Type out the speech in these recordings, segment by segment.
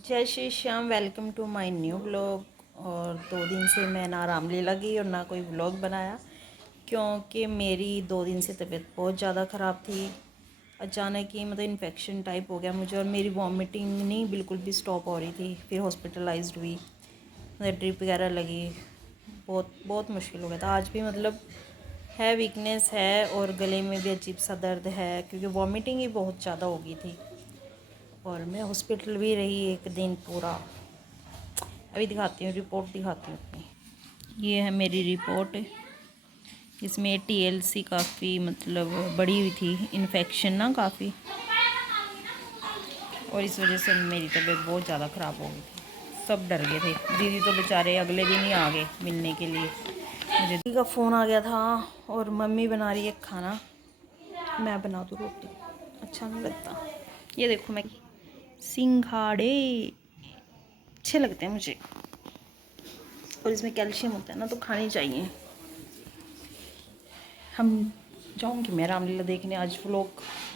जय Shri Shyam. Welcome to my new vlog. और 2 दिन से मैं ना रामलीला गई और ना कोई व्लॉग बनाया, क्योंकि मेरी 2 दिन से तबीयत बहुत ज़्यादा ख़राब थी। अचानक ही मतलब इन्फेक्शन टाइप हो गया मुझे, और मेरी वॉमिटिंग नहीं बिल्कुल भी स्टॉप हो रही थी। फिर हॉस्पिटलाइज्ड हुई, मतलब ड्रिप वगैरह लगी, बहुत बहुत मुश्किल हो गया था। आज भी मतलब है, वीकनेस है और गले में भी अजीब सा दर्द है, क्योंकि वॉमिटिंग ही बहुत ज़्यादा हो गई थी। और मैं हॉस्पिटल भी रही 1 दिन पूरा। अभी दिखाती हूँ, रिपोर्ट दिखाती हूँ अपनी। ये है मेरी रिपोर्ट। इसमें TLC काफ़ी मतलब बड़ी हुई थी, इन्फेक्शन ना काफ़ी, और इस वजह से मेरी तबीयत बहुत ज़्यादा ख़राब हो गई थी। सब डर गए थे। दीदी तो बेचारे अगले दिन ही आ गए मिलने के लिए। मुझे दीदी का फ़ोन आ गया था और मम्मी बना रही है खाना। मैं बना दूँ रोटी, अच्छा नहीं लगता। ये देखो, मैं सिंघाड़े अच्छे लगते हैं मुझे, और इसमें कैल्शियम होता है ना, तो खानी चाहिए। हम जाऊंगी मैं रामलीला देखने, आज व्लॉग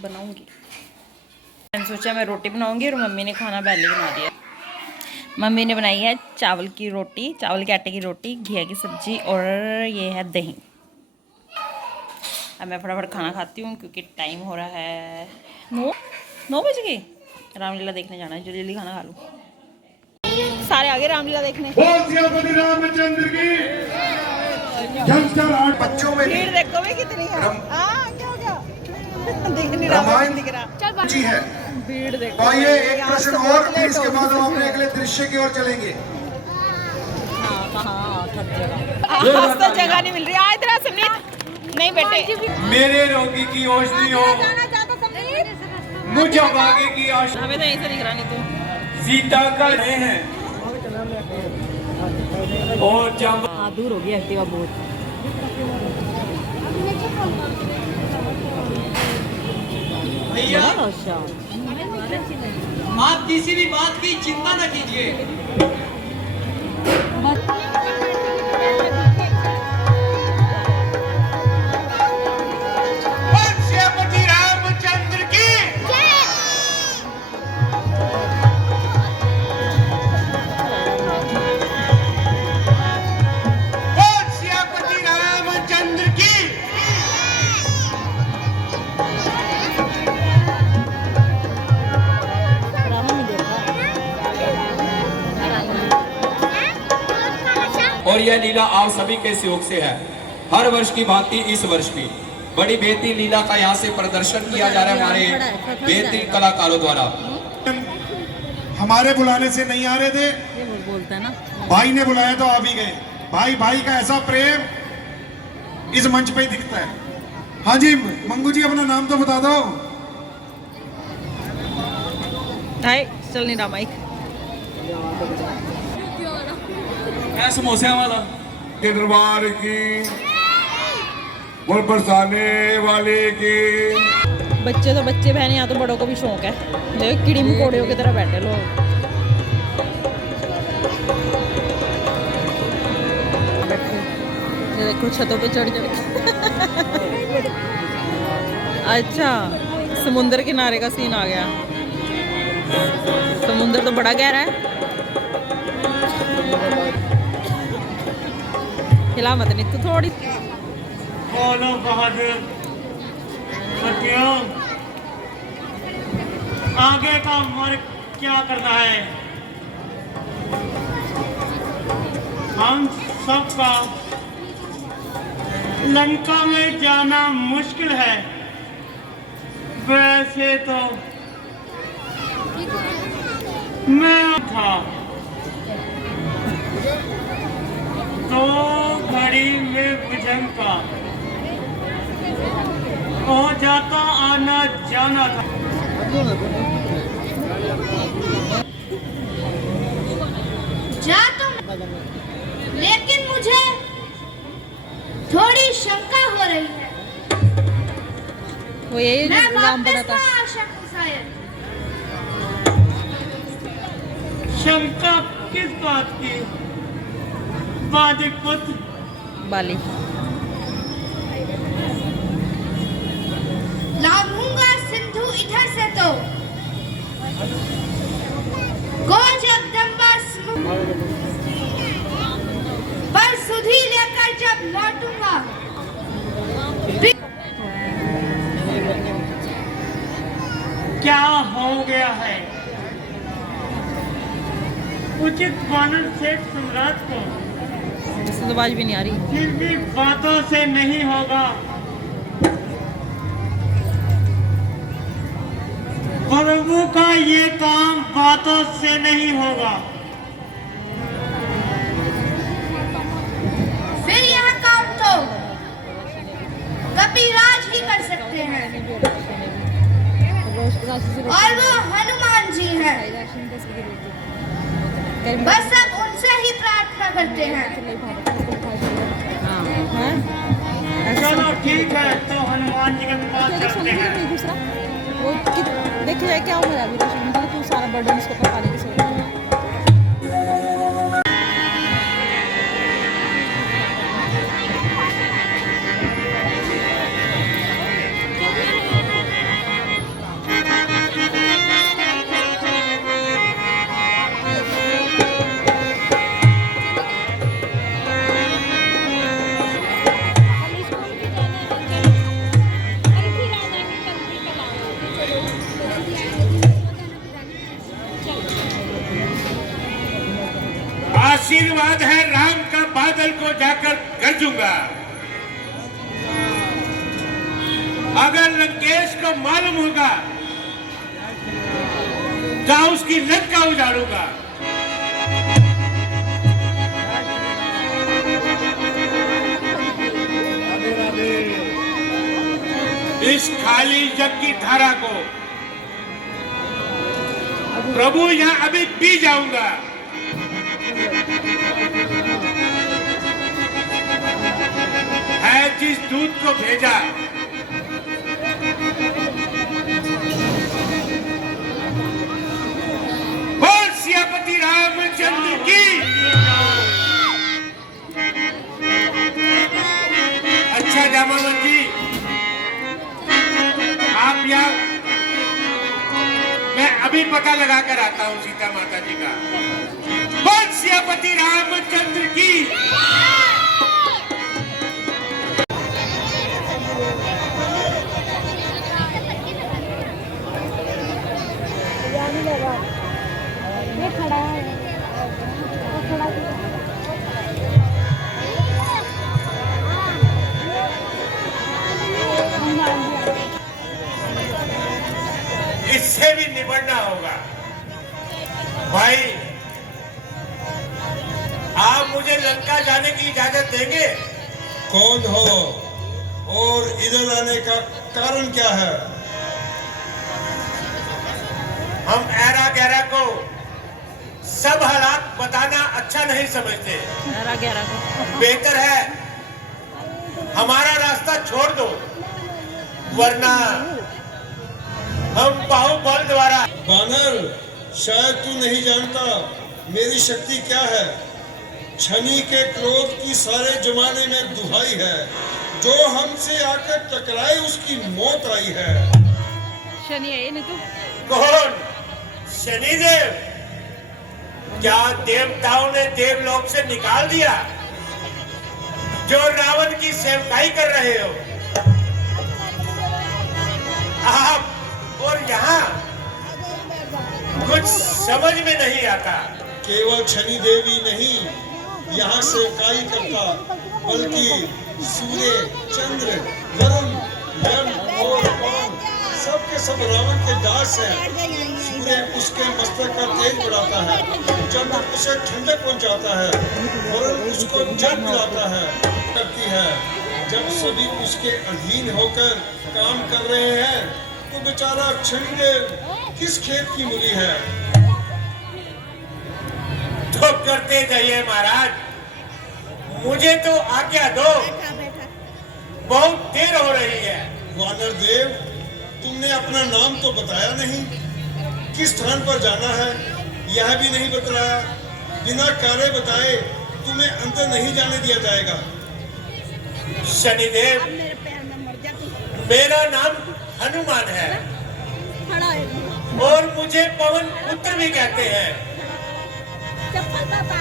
बनाऊंगी। मैंने सोचा मैं रोटी बनाऊंगी और मम्मी ने खाना पहले बना दिया। मम्मी ने बनाई है चावल की रोटी, चावल के आटे की रोटी, घिया की सब्जी, और ये है दही। अब मैं फटाफट खाना खाती हूँ, क्योंकि टाइम हो रहा है 9 बज गए। रामलीला देखने जाना है, जल्दी जल्दी खाना खा लूँ। सारे आगे रामलीला देखने। रामचंद्र की बच्चों में भीड़ देखो भी कितनी है। क्या हो गया? दिख नहीं रहा, रामायण दिख रहा। जी है। भीड़ देखो। तो आइए एक यहाँ प्रश्न से और, बहुत फिर लेट इसके हो बाद हम गई। अपने अगले दृश्य की ओर चलेंगे। आज तो जगह नहीं मिल रही। आ इधर समीत। नहीं बेटे, मेरे रोगी की औषधि हो, मुझे भाग्य की आशा। हमें तो यहीं से दिख रहा नहीं तू। सीता का हैं और जब दूर हो गई एक्टिवा बहुत। भैया अच्छा, आप किसी भी बात की चिंता न कीजिए। श्रीपति रामचंद्र की श्रीपति रामचंद्र की। और यह लीला आप सभी के सहयोग से है। हर वर्ष की भांति इस वर्ष भी बड़ी बेहतरीन लीला का यहाँ से प्रदर्शन किया जा रहा है हमारे बेहतरीन कलाकारों द्वारा। हमारे बुलाने से नहीं आ रहे थे, ये बोलता है ना, भाई ने बुलाया तो आ भी गए। भाई भाई का ऐसा प्रेम इस मंच पे ही दिखता है। हाँ जी मंगू जी, अपना नाम तो बता दो। हाय, चल नहीं रहा माइक। समोसे वाला के दरबार की, बोल बरसाने वाले की। बच्चे तो बच्चे बहन, यहाँ तो बड़ों को भी शौक है। देखो कीड़ी मकोड़ियों की तरह बैठे लोग। ये देखो छतों पे चढ़ चढ़ के। अच्छा, समुंदर किनारे का सीन आ गया। समुंदर तो बड़ा गहरा है। हिला मत नहीं तू थोड़ी। बोलो बहादुर सत्यों, आगे का हमारे क्या करना है? हम सबका लंका में जाना मुश्किल है। वैसे तो मैं था तो घड़ी में भुजंग का हो जाता, आना जाना था। जा तुम, लेकिन मुझे थोड़ी शंका हो रही है। वो यही मैं नाम पड़ा वापस था। ना आ सकूं शायद। शंका किस बात की? वादिक पुत्र बाली। लाऊंगा सिंधु इधर से तो गोज पर सुधी लेकर जब लौटूंगा क्या हो गया है? उचित वानर सेठ सम्राट को इससे तो आवाज भी नहीं आ रही। फिर भी बातों से नहीं होगा। प्रभु का ये काम बातों से नहीं होगा। फिर यह काम तो कपिराज ही कर सकते हैं और वो हनुमान जी हैं। बस अब उनसे ही प्रार्थना करते हैं। चलो ठीक है, तो हनुमान जी के पास चलते हैं। वो देखिए जाए क्या हो रहा है अभी तू सारा बर्डन उसके ऊपर पाने की सोच रही है। आशीर्वाद है राम का, बादल को जाकर गरजूंगा। अगर लंकेश को मालूम होगा तो उसकी लंका उजाड़ूंगा। इस खाली जग की धारा को प्रभु यहां अभी पी जाऊंगा। है जिस दूत को भेजा बोल सियापति रामचंद्र की। अच्छा जामावत जी, आप यहाँ, मैं अभी पता लगा कर आता हूँ सीता माता जी का। बोल सियापति रामचंद्र की। इससे भी निबड़ना होगा। भाई, आप मुझे लंका जाने की इजाजत देंगे? कौन हो और इधर आने का कारण क्या है? हम ऐरा गैरा को सब हालात बताना अच्छा नहीं समझते। बेहतर है हमारा रास्ता छोड़ दो, वरना हम बाहुबल द्वारा। बानर, शायद तू नहीं जानता मेरी शक्ति क्या है। शनि के क्रोध की सारे जमाने में दुहाई है। जो हमसे आकर टकराए उसकी मौत आई है। शनि है नहीं तो कौन? शनिदेव? क्या देवताओं ने देवलोक से निकाल दिया जो रावण की सेवकाई कर रहे हो आप? और यहाँ कुछ समझ में नहीं आता। केवल शनि देवी नहीं यहाँ सेवकाई करता, बल्कि सूर्य, चंद्र, वरुण, यम और पवन सबके सब रावण के दास हैं। सूर्य उसके मस्तक का तेज बढ़ाता है, चंद्र उसे ठंडक पहुंचाता है, वरुण उसको जल पिलाता है, करती है। जब सभी उसके अधीन होकर काम कर रहे हैं तो बेचारा शनिदेव किस खेत की मूली है? तो करते जाइए महाराज, मुझे तो आज्ञा दो, बहुत देर हो रही है। वानर देव, तुमने अपना नाम तो बताया नहीं, किस स्थान पर जाना है यह भी नहीं बताया। बिना कार्य बताए तुम्हें अंदर नहीं जाने दिया जाएगा। शनिदेव, मेरा नाम हनुमान है और मुझे पवन पुत्र भी कहते हैं।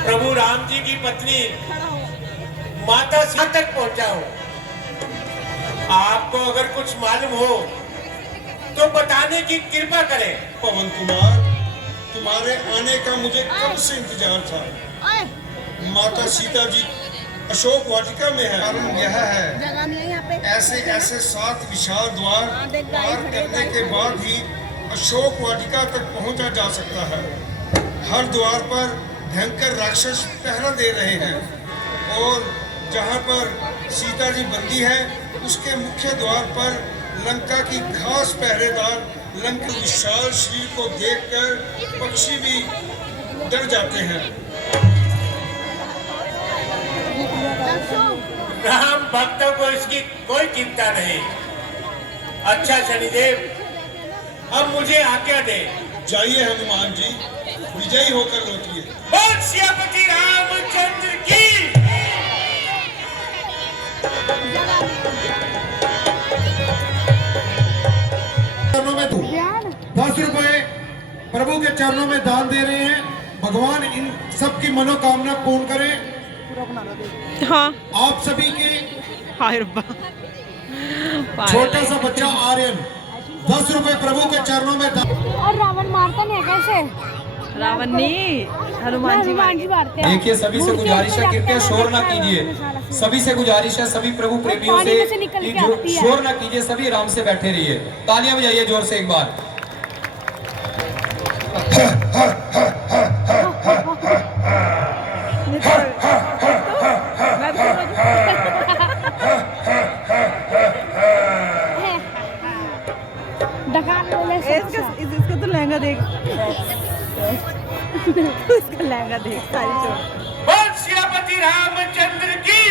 प्रभु राम जी की पत्नी माता सीता तक पहुंचा हूं। आपको अगर कुछ मालूम हो तो बताने की कृपा करें। पवन कुमार, तुम्हारे आने का मुझे कब से इंतजार था। माता सीता जी अशोक वाटिका में है। कारण यह है, ऐसे ऐसे 7 विशाल द्वार पार करने के बाद ही अशोक वाटिका तक पहुंचा जा सकता है। हर द्वार पर भयंकर राक्षस पहरा दे रहे हैं और जहां पर सीता जी बंदी है उसके मुख्य द्वार पर लंका की खास पहरेदार लंका विशाल शरीर को देखकर पक्षी भी डर जाते हैं। राम भक्तों को इसकी कोई चिंता नहीं। अच्छा शनिदेव, अब मुझे आज्ञा दे। जाइए हनुमान जी, विजयी होकर लौटिए। बोल सियापति रामचंद्र की। चरणों में 10 रुपए प्रभु के चरणों में दान दे रहे हैं। भगवान इन सब की मनोकामना पूर्ण करे। हाँ आप सभी के हाय रब्बा छोटा सा बच्चा आर्यन 10 रुपए प्रभु के चरणों में दान। और रावण मारता नहीं है कैसे? रावण नहीं, हनुमान जी मारते हैं। देखिए, सभी से गुजारिश है, कृपया शोर ना कीजिए। सभी से गुजारिश है, सभी प्रभु प्रेमियों से कि जो शोर ना कीजिए, सभी आराम से बैठे रहिए। तालियां बजाइए जोर से एक बार। इसका तो लहंगा देख इसका लहंगा देख सारी छोड़। बोल सियापति रामचंद्र की।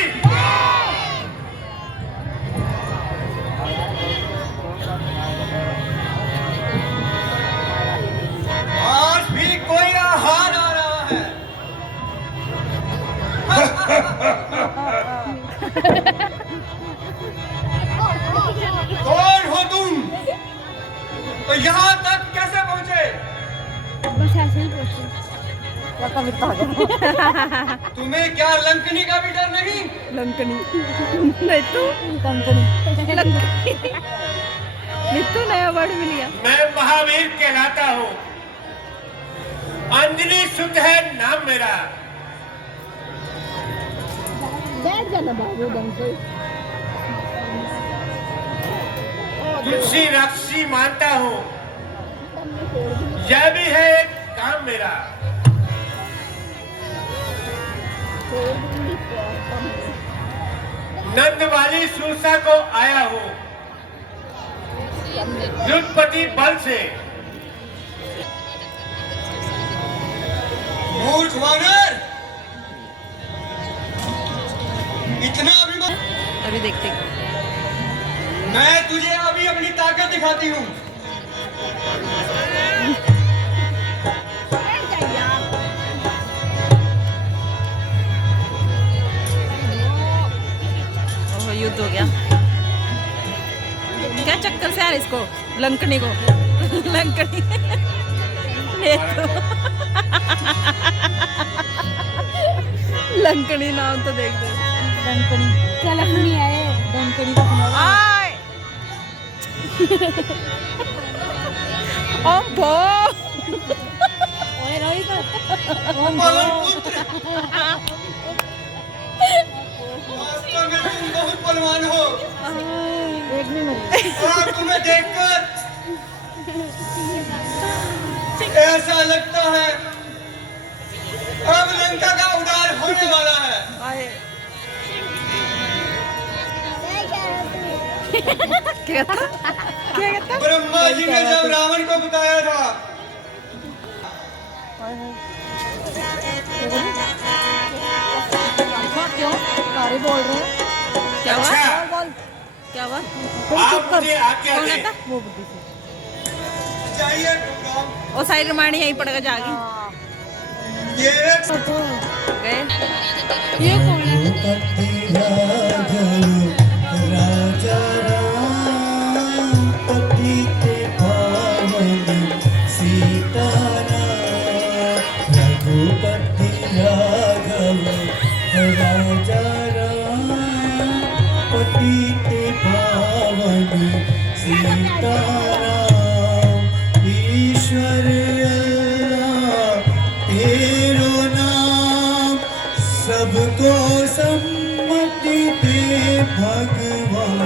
आज भी कोई आहार आ रहा है। कौन हो तुम? तो यहाँ तक कैसे पहुँचे? बस ऐसे ही पहुंचे। तुम्हें क्या लंकनी का भी डर नहीं? लंकनी नहीं तो नित्तू नया वर्ड मिल गया। मैं महावीर कहलाता हूँ। अंजनी सुत है नाम मेरा। बैठ जाना बाबू दम से। तुलसी राक्षसी मानता हूँ। यह भी है एक काम मेरा। नंद वाली सूसा को आया हूँ युद्धपति बल से। मूर्ख वानर, इतना अभिमान। अभी देखते मैं तुझे अभी अपनी ताकत दिखाती हूँ। ओह युद्ध हो गया। क्या चक्कर से यार इसको लंकनी को लंकनी ये तो लंकनी नाम तो देख दो। डंकनी क्या लखनी आए डंकनी का सुना। आय ओम भो ओए रोई का वास्तव में तुम बहुत बलवान हो। एक भी मत। और तुम्हें देखकर ऐसा लगता है अब लंका का उद्धार होने वाला है। आए क्या कहता ब्रह्मा जी ने जब रावण को बताया था क्यों सारे बोल रहे हैं। क्या हुआ अच्छा, क्या हुआ आप मुझे आज्ञा कौन दें। कहता वो बुद्धि से। चाहिए तुम ओ साइड रामायण यहीं पड़ेगा जागी ये गए। ये कौन है? रघुपति भगवान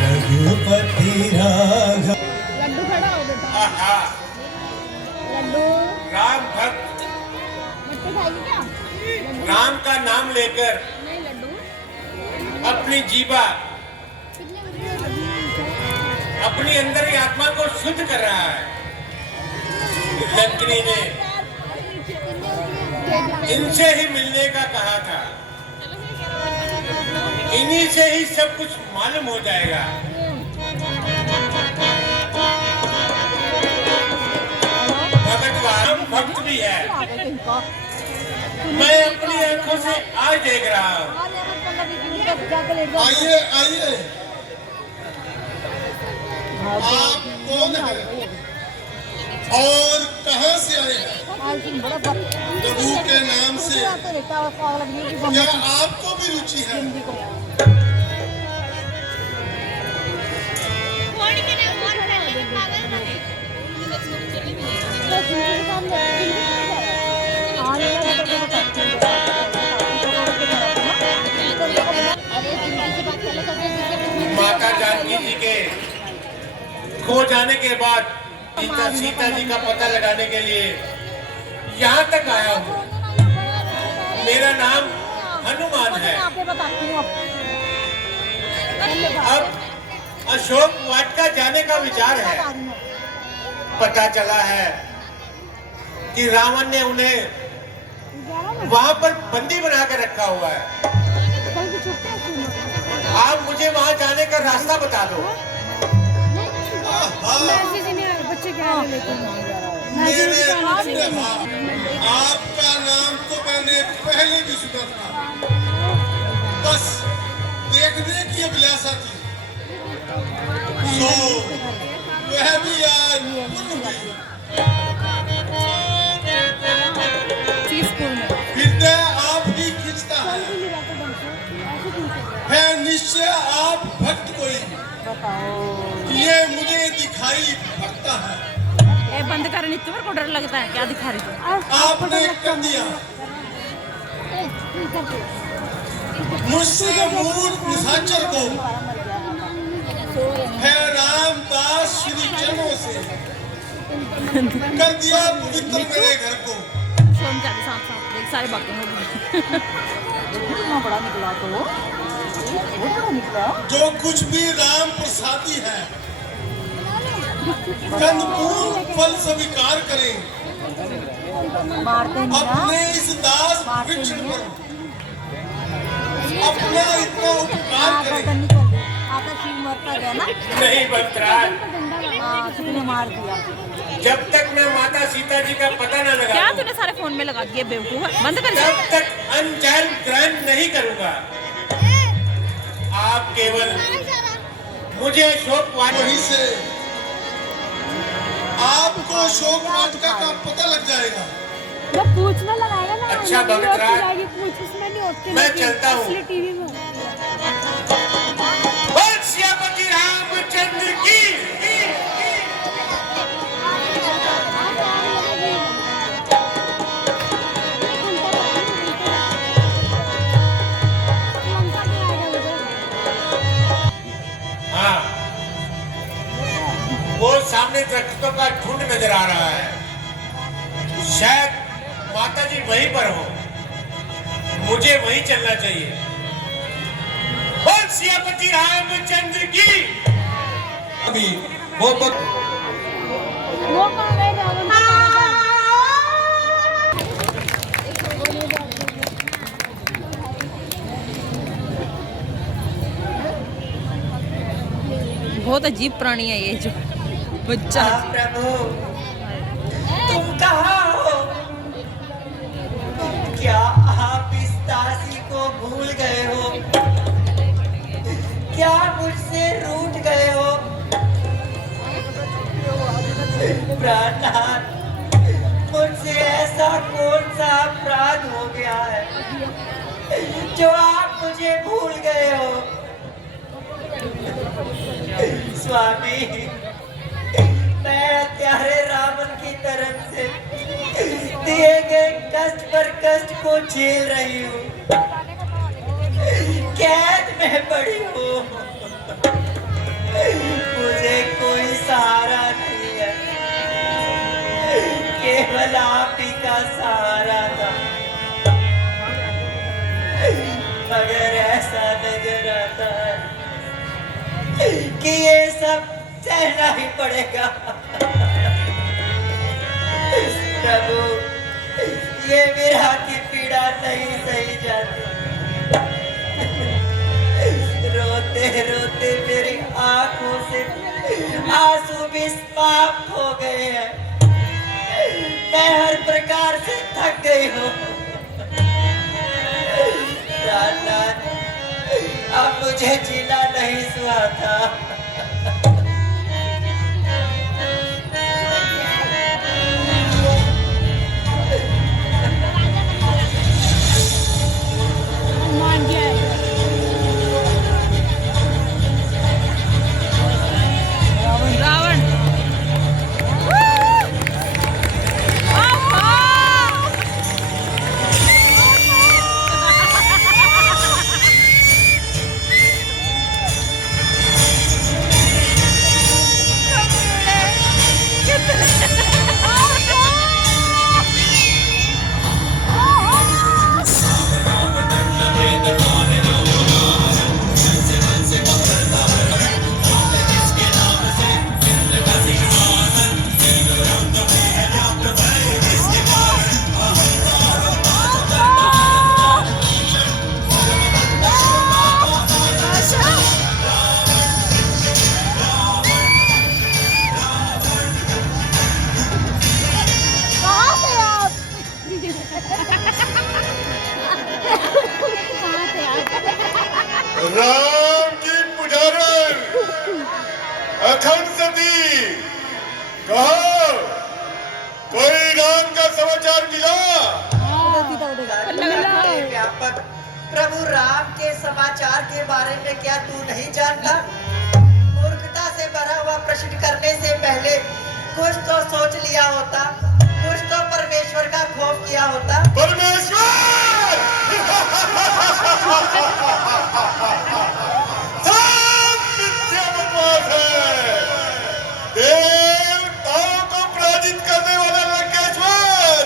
रघुपति राघव। लड्डू खड़ा हो बेटा। आहा, लड्डू राम भक्त मिट्टी खाएगी क्या? राम का नाम लेकर नहीं लड्डू। अपनी जीवा, अपनी अंदर की आत्मा को शुद्ध कर रहा है। लंकनी ने इनसे ही मिलने का कहा था, इन्हीं से ही सब कुछ मालूम हो जाएगा। भगवान भक्त भी है, मैं अपनी आंखों से आज देख रहा हूँ। आइए आइए, आप कौन हैं और कहां से आए हैं? प्रभु के नाम से क्या आपको भी रुचि है? माता जानकी जी के खो जाने के बाद सीता जी का पता लगाने के लिए यहाँ तक आया हूँ। मेरा नाम हनुमान है। अब अशोक वाटिका जाने का विचार है। पता चला है कि रावण ने उन्हें वहां पर बंदी बना कर रखा हुआ है। आप मुझे वहां जाने का रास्ता बता दो। बच्चे क्या मेरे अपने भाव, आपका नाम तो मैंने पहले भी सुना था, बस देखने की अभिलाषा थी, तो वह भी आज पूर्ण हुई। हृदय आप ही खींचता है निश्चय आप भक्त कोई, ये मुझे दिखाई पड़ता है। ये बंद कर, नित्य को डर लगता है, क्या दिखा रही हो? आपने कर दिया मुझसे मूर्ख निशाचर को, है रामदास श्री चरणों से कर दिया पवित्र मेरे घर को। सोम चाली साथ साथ देख सारे बातें हो गई। बड़ा निकला तो जो कुछ भी राम प्रसादी है, कंदपूर्ण फल स्वीकार करें, अपने इस दास वृक्ष पर अपना इतना उपकार करें। नहीं बलराज, मार दिया। जब तक मैं माता सीता जी का पता न लगा क्या तूने सारे फोन में लगा दिए बेवकूफ? बंद कर। तब तक अनजान ग्रहण नहीं करूंगा। आप केवल मुझे अशोक वहीं से आपको अशोक वाटिका का पता लग जाएगा। वो पूछना लगाएगा ना। अच्छा भगतराज, मैं चलता हूँ। टीवी में बोल सियापति रामचंद्र की। हाँ, वो सामने दरख्तों का झुंड नजर आ रहा है। शायद माता जी वहीं पर हो, मुझे वहीं चलना चाहिए। बोल सियापति रामचंद्र की। अभी वो कहाँ गए रावण? बहुत अजीब प्राणी है ये जो बच्चा। प्रभु तुम कहाँ हो? क्या आप इस दासी को भूल गए हो? क्या मुझसे रूठ गए हो? प्राणनाथ, मुझसे ऐसा कौन सा अपराध हो गया है जो आप मुझे भूल गए हो? स्वामी, मैं प्यारे रावण की तरफ से दिए गए कष्ट पर कष्ट को झेल रही हूँ। कैद में पड़ी हूँ। मुझे कोई सहारा नहीं है, केवल आप ही का सहारा था। मगर ऐसा नजर आता है कि ये सब सहना ही पड़ेगा। प्रभु, ये विरह की पीड़ा नहीं सही जाती। रोते रोते मेरी आंखों से आंसू भी समाप्त हो गए हैं। मैं हर प्रकार से थक गई हूँ। प्राणनाथ, अब मुझे जीना नहीं सुहाता। मान गया है। रावण कहाँ थे आप? कहाँ थे आप? राम की पुजारन अखंड सती, कहा कोई राम का समाचार मिला? व्यापक प्रभु राम के समाचार के बारे में क्या तू नहीं जानता? मूर्खता से भरा हुआ प्रश्न करने से पहले कुछ तो सोच लिया होता, कुछ तो परमेश्वर का खौफ किया होता। परमेश्वर सब मिथ्या बकवास है। देवताओं को पराजित करने वाला लंकेश्वर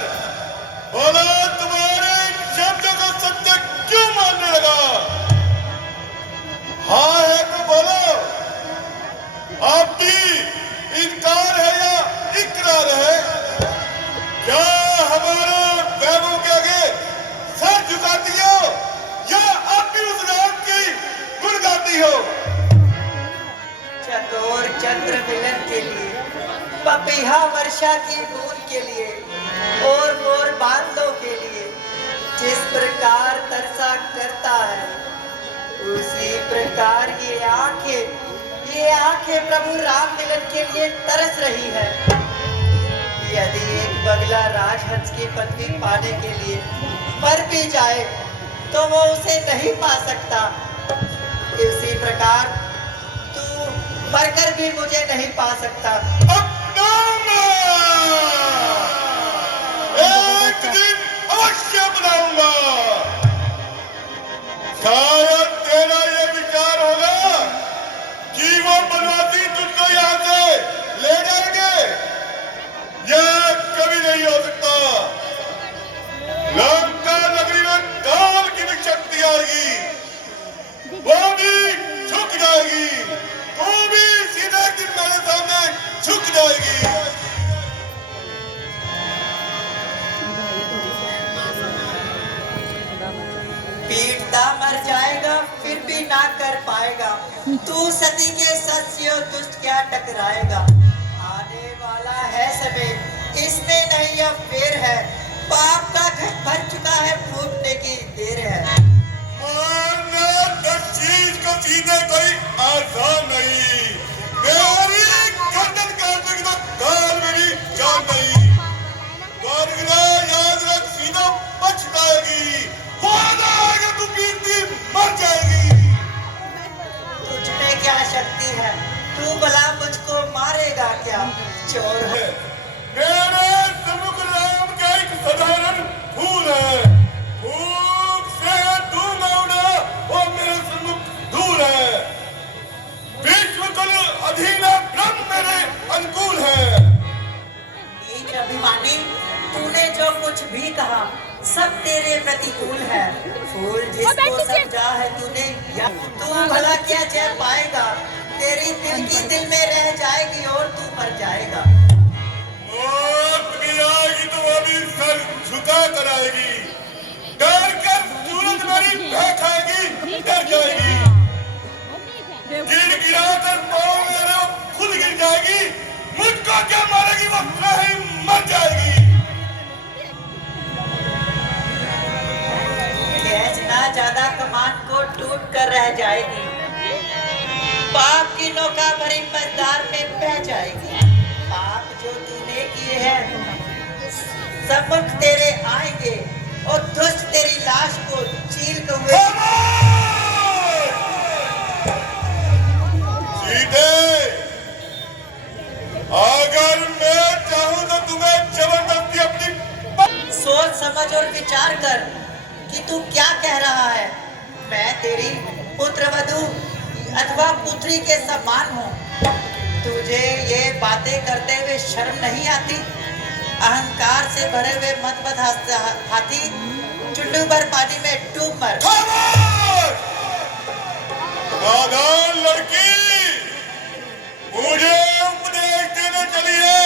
बोला, तुम्हारे शब्द को सत्य क्यों मानने लगा? हाँ है तो बोलो, आपकी इनकार है या इकरार है? क्या हमारे वैभव के आगे सर झुकाती हो या आप भी उस राम की गुण गाती हो? चतुर चंद्र मिलन के लिए, पपीहा वर्षा की बूंद के लिए और मोर बादलों के लिए जिस प्रकार तरसा करता है, उसी प्रकार ये आंखें प्रभु राम मिलन के लिए तरस रही है। यदि एक बगला राजहंस की पदवी पाने के लिए मर भी जाए तो वो उसे नहीं पा सकता। इसी प्रकार तू मरकर भी मुझे नहीं पा सकता। एक दिन अवश्य बनाऊंगा। शायद तेरा ये विचार होगा कि वो बनवासी तुझको यहाँ से ले जाएंगे। यह कभी नहीं हो सकता। लंका नगरी में काल की भी शक्ति आएगी, वो भी झुक जाएगी, तू भी सीधा एक दिन मेरे सामने झुक जाएगी। पीटता मर जाएगा फिर भी ना कर पाएगा। तू सती के सच से और दुष्ट क्या टकराएगा? आने वाला है समय, इसमें नहीं अब फेर है। पाप का घट भर चुका है, फूटने की देर है। मारना दस चीज को सीधे कोई आसान नहीं। मेरी गर्दन काटने की तो काल में भी जान नहीं। याद रख, सीधा पछताएगी। वादा आएगा तू पीती मर जाएगी। तुझमें क्या शक्ति है? तू भला मुझको मारेगा क्या? चोर है। मेरे सन्मुख राम का एक साधारण फूल है। फूल से तू ना उड़ा, वो मेरे सन्मुख अनुकूल है। नीच अभिमानी, तूने जो कुछ भी कहा सब तेरे प्रतिकूल है। फूल जिसको समझा है तूने, या तू भला क्या चैन पाएगा? तेरी दिल की दिल में रह जाएगी और तू मर जाएगा। मौत भी आएगी तो वो भी सर झुका कर आएगी। डर कर सूरज मेरी बह खाएगी, डर जाएगी। गिरा कर पाँव मेरे खुद गिर जाएगी। मुझको क्या मारेगी, वो कहीं मर जाएगी। खींचना ज्यादा कमान को टूट कर रह जाएगी। पाप की नौका भरी मझधार में बह जाएगी। पाप जो तूने किए हैं सब मुख तेरे आएंगे और दुष्ट तेरी लाश को चीर कर हुए। सीधे अगर मैं चाहूं तो तुम्हें जबरदस्ती अपनी सोच समझ और विचार कर कि तू क्या कह रहा है। मैं तेरी पुत्रवधू अथवा पुत्री के समान हूँ। तुझे ये बातें करते हुए शर्म नहीं आती? अहंकार से भरे हुए मत हाथी, चुल्लू भर पानी में डूब मर। नादान लड़की, मुझे उपदेश देने चली है।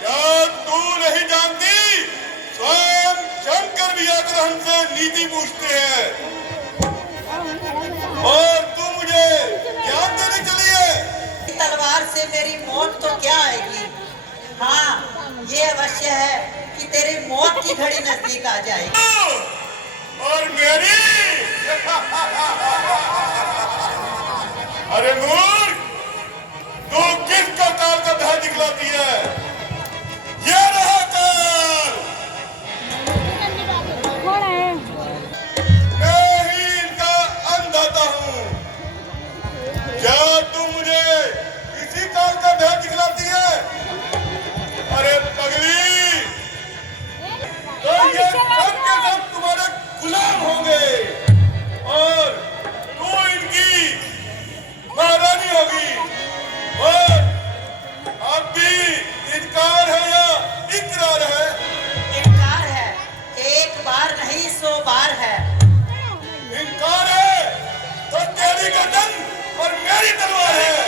क्या तू नहीं जानती? स्वयं शंकर भी आकर हमसे नीति पूछते हैं और तू मुझे ज्ञान देने चली है। तलवार से मेरी मौत तो क्या आएगी? हाँ, ये अवश्य है कि तेरी मौत की घड़ी नजदीक आ जाएगी। और मेरी अरे मूर्ख, तू किस काल का भय दिखलाती है? ये रहा काल। मैं ही इनका अंधाता हूँ। क्या तू मुझे इसी काल का भय दिखलाती है? अरे पगली, तो ये सब के सब तुम्हारे गुलाम होंगे और तू इनकी महारानी होगी। और अब भी इनकार है या इकरार है? इनकार है, एक बार नहीं 100 बार है। इनकार है तो तेरी गर्दन और मेरी तलवार है।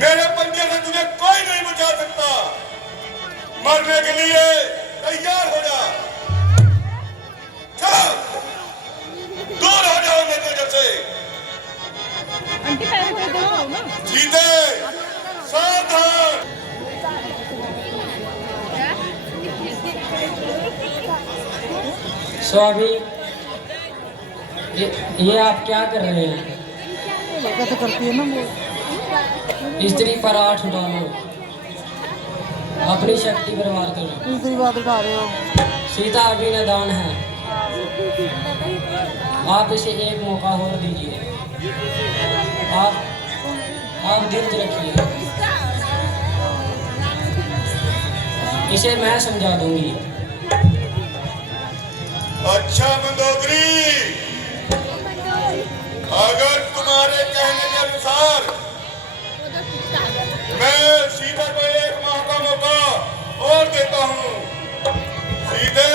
मेरे पंजे से तुझे कोई नहीं बचा सकता। मरने के लिए तैयार हो जा। चलो, दूर हो जाओ मेरे जैसे। जीते सावधान। स्वामी, ये आप क्या कर रहे हैं? तो करती है ना वो। स्त्री पर 8 डालो, अपनी शक्ति बर्बाद करो। दूसरी बात उठा रहे हो। सीता अभी नादान है, आप इसे एक मौका और दीजिए। आप धीरज रखिए, इसे मैं समझा दूंगी। अच्छा मंदोदरी, अगर तुम्हारे कहने के अनुसार मैं सीता को 1 माह का मौका और देता हूँ। सीधे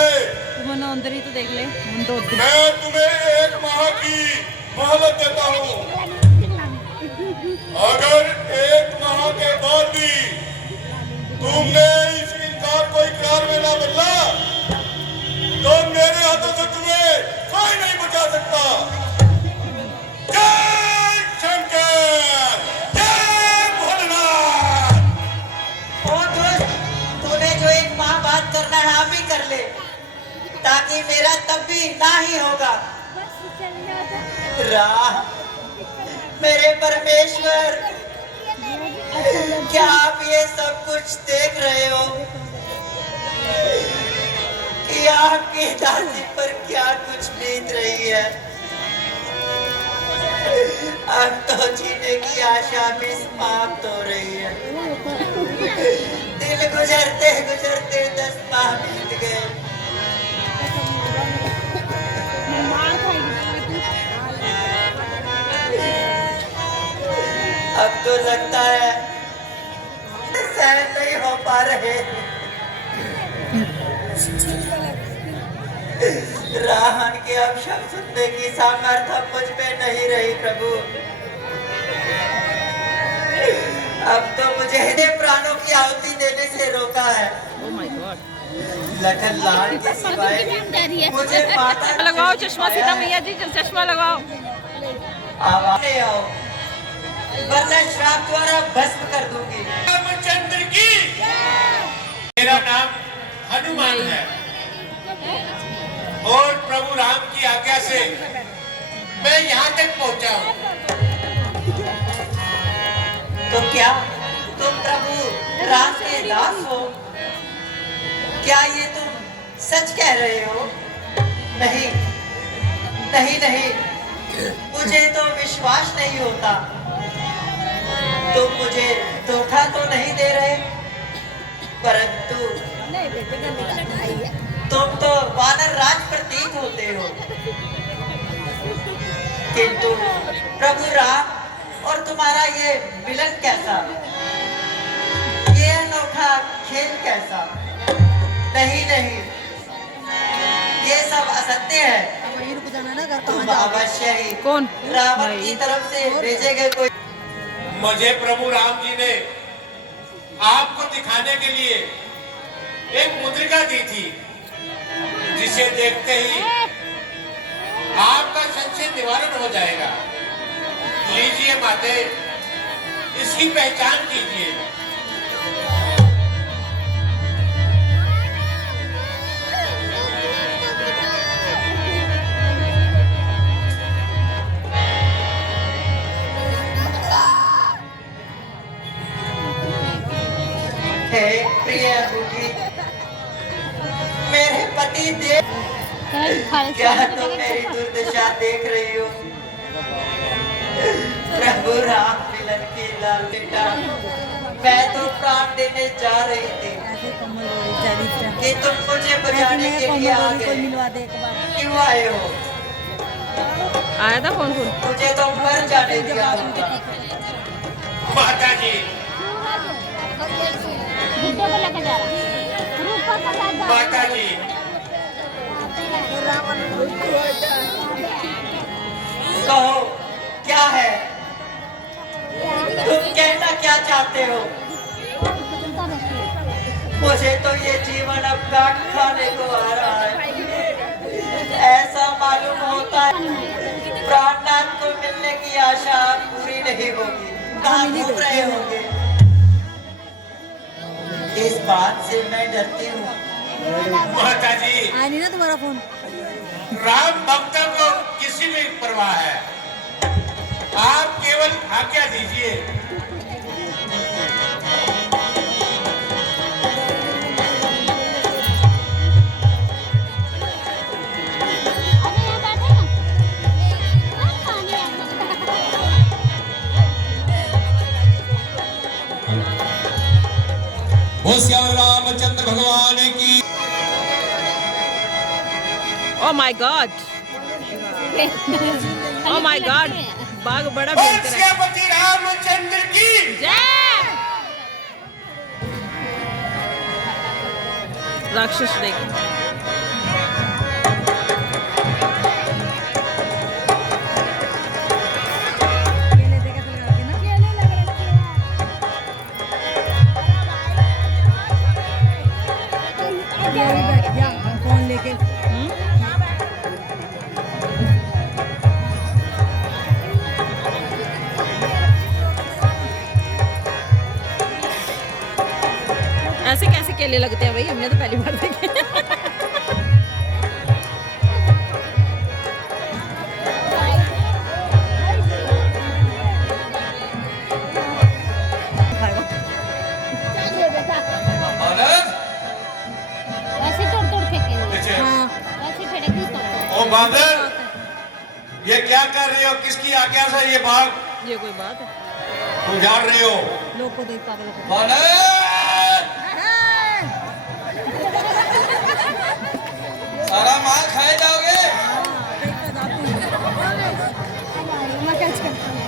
अंदर ही तो देख ले। मैं तुम्हें 1 माह की मोहलत देता हूँ। अगर 1 माह के बाद भी तुमने इस इनकार को इकरार में ना बदला तो मेरे हाथों से तुम्हें कोई नहीं बचा सकता। जय शंकर, जय भोलेनाथ। ओ दोस्त, तूने जो 1 माह बात करना है आप ही कर ले, ताकि मेरा तब भी ना ही होगा। राह मेरे परमेश्वर, क्या आप ये सब कुछ देख रहे हो कि आपकी दासी पर क्या कुछ बीत रही है? अब तो जीने की आशा भी समाप्त हो रही है। दिन गुजरते गुजरते 10 माह बीत गए। अब तो लगता है सहन नहीं हो पा रहे। राहन के अब शब्द सुनने की सामर्थ्य मुझ पे नहीं रही प्रभु। अब तो मुझे प्राणों की आहुति देने से रोका है। लखन लाल के सिवाय मुझे माता लगाओ चश्मा सीधा मैया जी, चश्मा लगाओ। आवाज आओ वरना श्राप द्वारा भस्म कर दूंगी। रामचंद्र की मेरा नाम हनुमान है और प्रभु राम की आज्ञा से मैं यहाँ तक पहुँचा हूँ। तो क्या तुम प्रभु राम के दास हो? क्या ये तुम सच कह रहे हो? नहीं नहीं नहीं, मुझे तो विश्वास नहीं होता। तुम मुझे धोखा तो नहीं दे रहे, परंतु तुम तो वानर राज प्रतीत होते हो। किंतु प्रभु राम और तुम्हारा ये मिलन कैसा, ये अनोखा खेल कैसा? नहीं नहीं, ये सब असत्य है। तुम अवश्य ही रावण की तरफ से भेजे गए कोई। मुझे प्रभु राम जी ने आपको दिखाने के लिए एक मुद्रिका दी थी, जिसे देखते ही आपका संशय निवारण हो जाएगा। लीजिए माते, इसकी पहचान कीजिए। हे प्रिय अंगूठी, मेरे पति देव, क्या तुम मेरी दुर्दशा देख रही हो? प्रभु राम मिलन की लाल बेटा, मैं तो प्राण देने जा रही थी कि तुम मुझे बचाने के लिए आ गए। क्यों आए हो? आया था कौन? मुझे तो मर जाने दिया होगा। माता जी, माता जी, कहो क्या है? तुम कहना क्या चाहते हो? मुझे तो ये जीवन अब काट खाने को आ रहा है। ऐसा मालूम होता है प्राणनाथ को मिलने की आशा पूरी नहीं होगी। कहाँ घूम रहे होंगे? इस बात से मैं डरती हूँ। माता जी, आई ना तुम्हारा फोन। राम भक्तों को किसी भी परवाह है, आप केवल आज्ञा दीजिए। वो श्याम रामचंद्र भगवान की। Oh my God, oh my God, बाघ बड़ा भयंकर है। श्रीपति रामचंद्र की जय। राक्षस देख, फोन लेके ऐसे कैसे केले लगते हैं भाई? हमने तो पहली बार देखे। ऐसे तोड़ तोड़ फेंकेंगे। हाँ, ऐसे फेंकेंगे तो। ओ बादल, ये क्या कर रहे हो? किसकी आज्ञा से ये बाघ? ये कोई बात है? तुम जान रहे हो? लोग को देख पागल होते हैं। बादल, सारा माल खाए जाओगे। मैं कैच करता हूँ।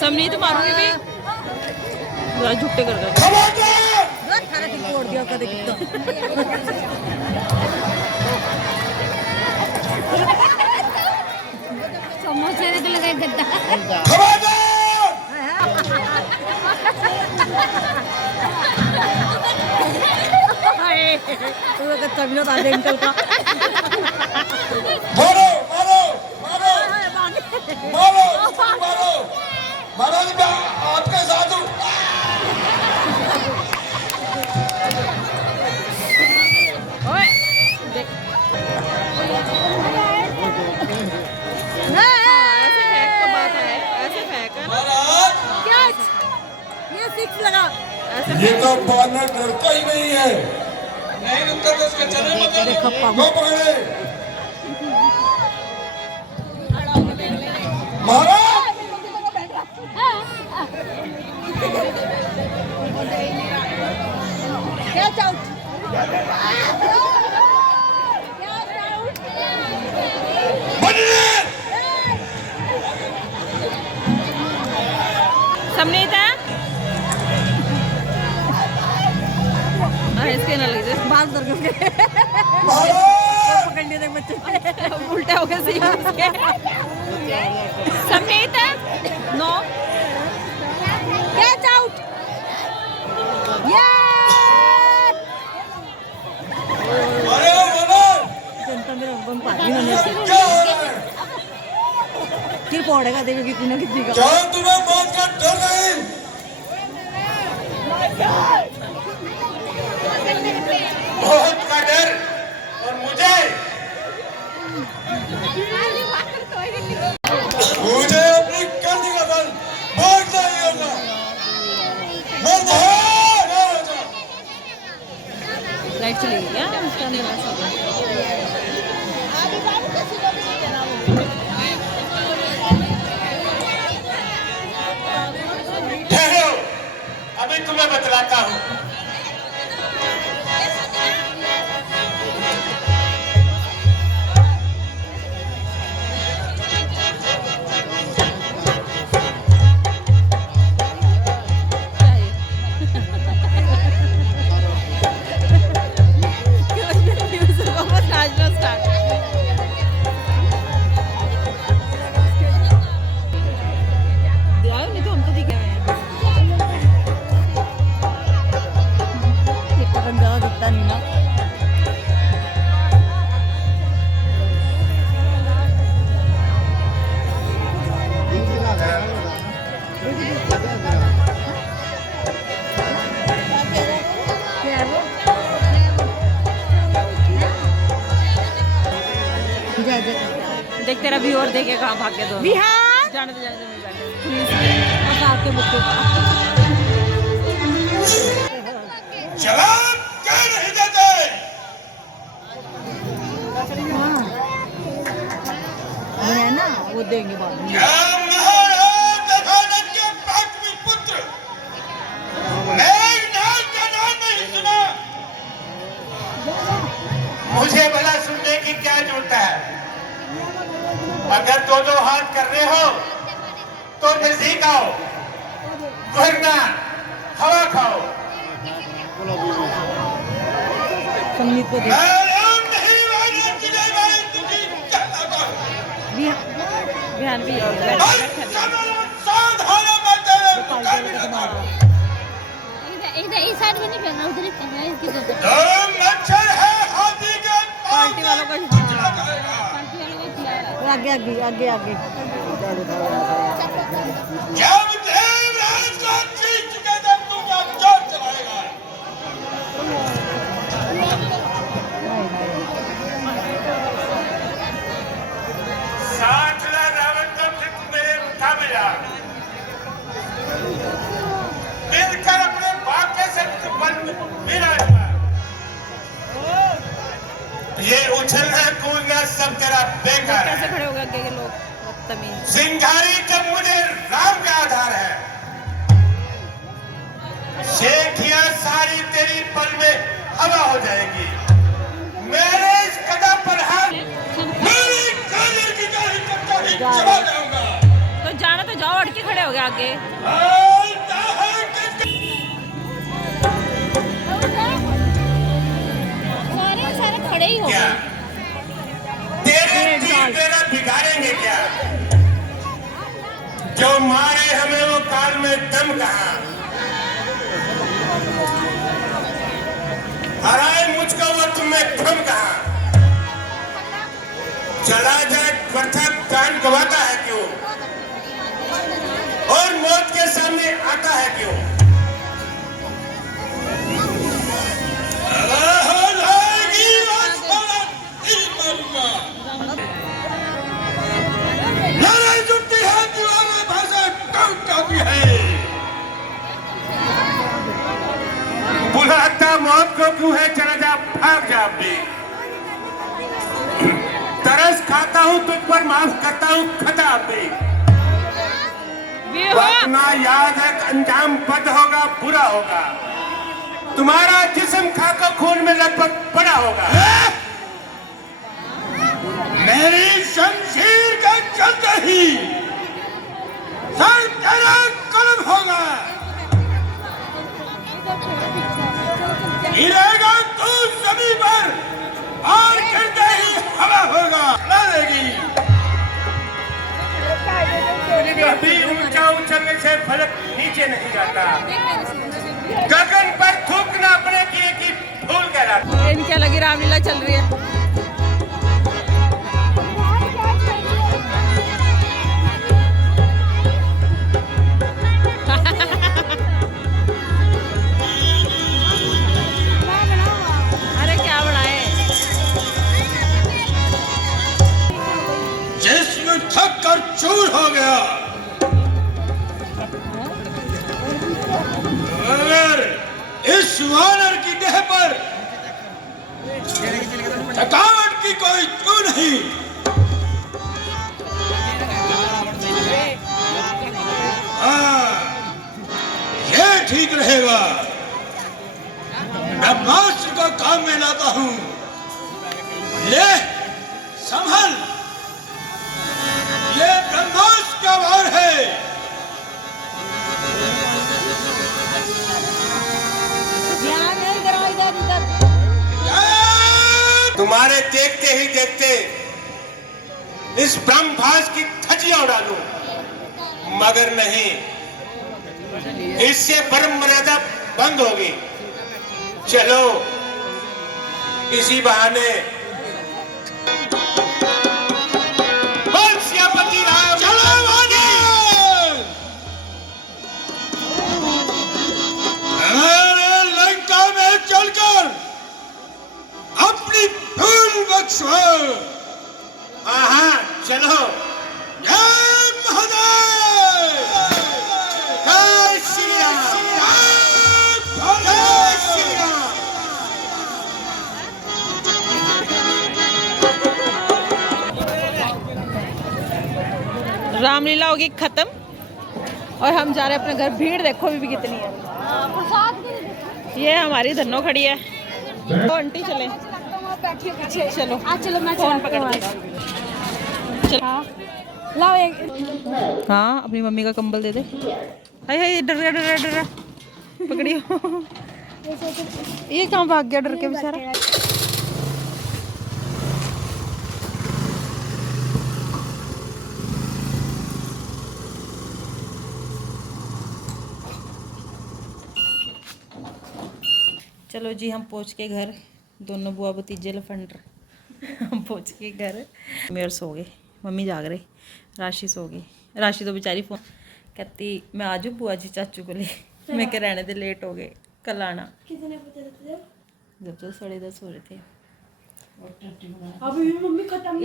समनीत मारूंगी भी झुट्टे कर छोड़ दिया कदे समोसे ने तो लगाए गद्दा तभी था अंकल का मारो मारो मारो मारो मारो मारो मैं आपके साथ हूँ। ये तो पार्टनर डरता ही नहीं है। नहीं रुकता तो उसके चले वो पकड़े मारा क्या चाउ समनीत है इसके ना लगे बाल दर के पकड़ लिए थे बच्चे उल्टा हो गया सही उसके समनीत है नो कैच आउट अरे मनोज जनता मेरा बम पानी ना क्या हो रहा है? फिर पौड़ेगा देवी कितनी ना कितनी का क्या तुम्हें मौत का डर नहीं? बहुत का डर और मुझे अपनी करनी का बल भाग नहीं होगा। मर्द हो जा। लाइट चली गई क्या उसका नहीं ऐसा ठहरो, अभी तुम्हें बतलाता हूँ। देख तेरा भी और देखे कहाँ भाग के दो बिहार जाने दे पुलिस आपके मुक्के जवाब क्या नहीं देते? है ना वो देंगे बाद में क्या महाराज दशानंद के पांचवी पुत्र मेघनाद का नाम नहीं सुना? मुझे भला सुनने की क्या जरूरत है? अगर दो हाथ कर रहे हो तो नजदीक आओ, वरना हवा खाओ। संगीत को ध्यान भी इधर इस साइड में नहीं पहनना उधर ही पहनना है इसकी जगह मच्छर है हाथी के पार्टी वालों को पार्टी वालों को खिलाया आगे आगे आगे आगे जब देवराज को जीत चुके तब तू क्या जोर चलाएगा? साठला रावण का मित्र मेरे मुठा में जा मिलकर अपने बाप के संग बन विराजमान। ये उछलना कूदना सब तेरा बेकार कैसे है। खड़े हो गए आगे के लोग तमीज सिंघारी जब मुझे राम का आधार है, शेखिया सारी तेरी पल में हवा हो जाएगी। मेरे इस कदम पर हाथ मेरी काजल की गाड़ी कब तक चला जाऊंगा। तो जाना तो जाओ अड़के खड़े आगे। सारे खड़े ही हो क्या तेरे तीर तेरा बिगाड़ेंगे क्या? जो मारे हमें वो काल में दम कहा, हराए मुझको वो तुम्हें थम कहा। चला जाए प्रथम कान गवाता है क्यों, और मौत के सामने आता है क्यों? लड़ाई जुटती है, दीवार भाषा टूटता भी है। बुलाता मौत को क्यों है, चला जा भाग जा अपनी। तरस खाता हूँ तुझ पर, माफ करता हूँ खता अपनी। अपना याद है अंजाम बद होगा, बुरा होगा। तुम्हारा जिस्म खाकर खून में लगभग बड़ा होगा। मेरी शमशीर का चलते ही सर तेरा कलम होगा। गिरेगा तू जमीन पर और गिरते ही हवा होगा। लड़ेगी कभी ऊंचा उछलने से फलक नीचे नहीं जाता। गगन पर थूकना अपने किए की भूल कहलाता। इनके लगी रामलीला चल रही है। अरे क्या बनाए? जिस्म थक कर चूर हो गया। अगर इस वानर की देह पर थकावट की कोई क्यों नहीं, हाँ ये ठीक रहेगा। ब्रह्मास्त्र को काम में लाता हूं, ले संभल, ये ब्रह्मास्त्र का वार है। तुम्हारे देखते ही देखते इस ब्रह्मभास की धज्जियां उड़ा दूं, मगर नहीं, इससे परम मर्यादा बंद होगी। चलो इसी बहाने बोल सियापति राम। चलो हमारे लंका में चलकर अपनी भूल बख्शो। हाँ चलो। जय महादेव, जय श्री राम, जय श्री राम। रामलीला होगी खत्म और हम जा रहे हैं अपने घर। भीड़ देखो अभी भी कितनी है। ये हमारी धन्नो खड़ी है। तो आंटी चले, चलो चलो मैं फोन पकड़ते हैं। चलो लाओ एक। हाँ अपनी मम्मी का कंबल दे दे। हाय हाय डर रहा डर रहा डर रहा, पकड़ियो। ये कहाँ भाग गया डर के बेचारा। चलो जी हम पहुंच के घर, दोनों बुआ भतीजे लफंडर। हम पहुंच के घर, मेरे सो गए, मम्मी जाग रही, राशि सो गई। राशि तो बेचारी फोन कहती मैं आ जाऊँ बुआ जी चाचू को ले। मैं कह रहने दे, लेट हो गए, कल आना। जब तो 10:30 हो रहे थे।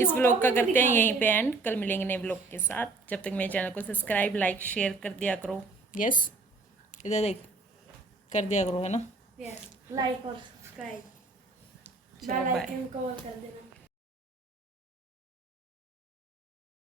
इस ब्लॉग का करते हैं यहीं पे एंड। कल मिलेंगे नए ब्लॉग के साथ। जब तक मेरे चैनल को सब्सक्राइब लाइक शेयर कर दिया करो। यस इधर देख, कर दिया करो, है ना। लाइक और सब्सक्राइब, बेल आइकन को ऑन कर देना।